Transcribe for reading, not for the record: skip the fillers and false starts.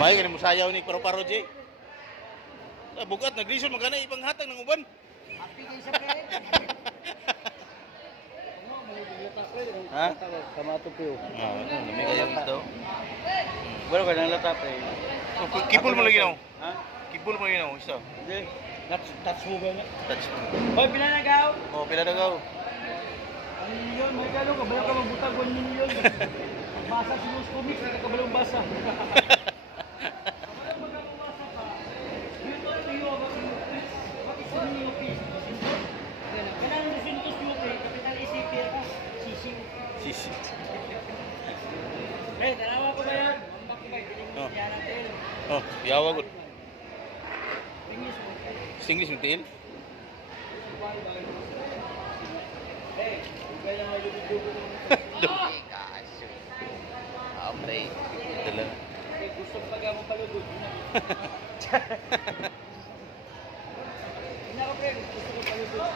May ganun mo sayaw ni paro-paro, Jay. Bugat, naglisod magana ipanghatag ng uban. Happy kayo sa pere. Ha? Kamato po. Dami kaya ito. Bueno, ka nang lata pre. Kipul mo lagi na. Ha? Kipul mo lagi na, isa. Hindi. Touch mo ba na? Touch. Hoy, pila na gaw? Oh, pila na gaw. Ang milyon, may galo ka. Bala ka magbutag 1 million. Basa si News Comics, nagkabalong basa. Sisi. Eh, dalawa ko ba yan? Mambak ko ba? Oh. Yan natin. Oh, yawa gud. English mo. English mutil. Hey, kaya nga yung video ko. Gosh. Play. Dala. Gusto pag mo palugod. Hindi na ako pre, gusto ko palugod.